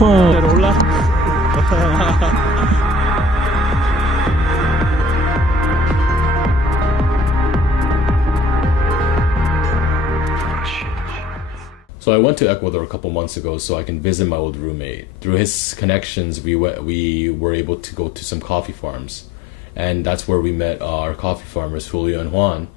So I went to Ecuador a couple months ago so I can visit my old roommate. Through his connections, we were able to go to some coffee farms. And that's where we met our coffee farmers, Julio and Juan.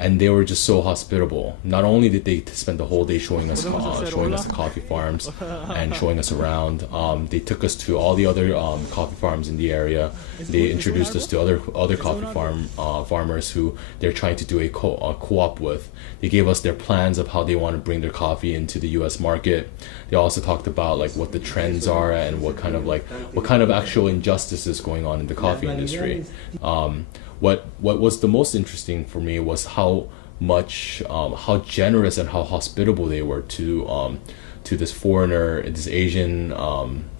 And they were just so hospitable. Not only did they spend the whole day showing us the coffee farms and showing us around, they took us to all the other coffee farms in the area. They introduced us to other coffee farmers who they're trying to do a co-op with. They gave us their plans of how they want to bring their coffee into the U.S. market. They also talked about like what the trends are and what kind of actual injustices going on in the coffee industry. What was the most interesting for me was how generous and how hospitable they were to this foreigner, this Asian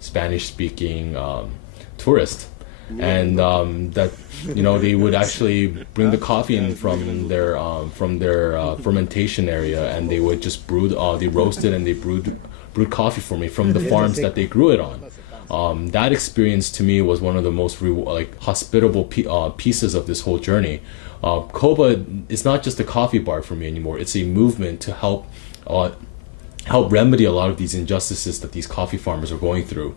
Spanish-speaking tourist, and that they would actually bring the coffee in from their fermentation area, and they would just they roasted and they brewed coffee for me from the farms that they grew it on. That experience to me was one of the most hospitable pieces of this whole journey. COBA is not just a coffee bar for me anymore. It's a movement to help remedy a lot of these injustices that these coffee farmers are going through.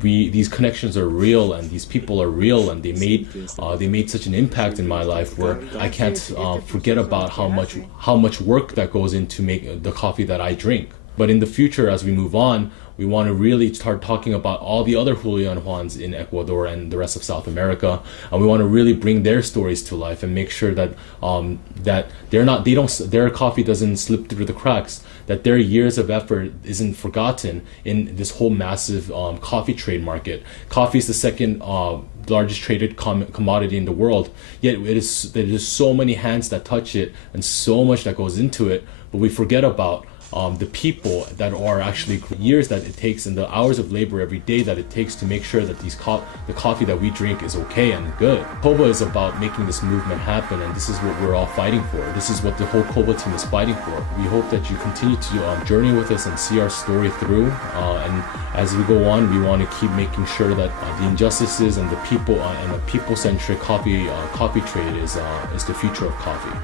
These connections are real, and these people are real, and they made such an impact in my life where I can't forget about how much work that goes into make the coffee that I drink. But in the future, as we move on, we want to really start talking about all the other Julio and Juans in Ecuador and the rest of South America, and we want to really bring their stories to life and make sure that their coffee doesn't slip through the cracks, that their years of effort isn't forgotten in this whole massive coffee trade market. Coffee is the second largest traded commodity in the world, yet there is so many hands that touch it and so much that goes into it, but we forget about the people that are actually years that it takes and the hours of labor every day that it takes to make sure that the coffee that we drink is okay and good. COBA is about making this movement happen, and this is what we're all fighting for. This is what the whole COBA team is fighting for. We hope that you continue to journey with us and see our story through, and as we go on, we want to keep making sure that the injustices and the people and the people-centric coffee trade is the future of coffee.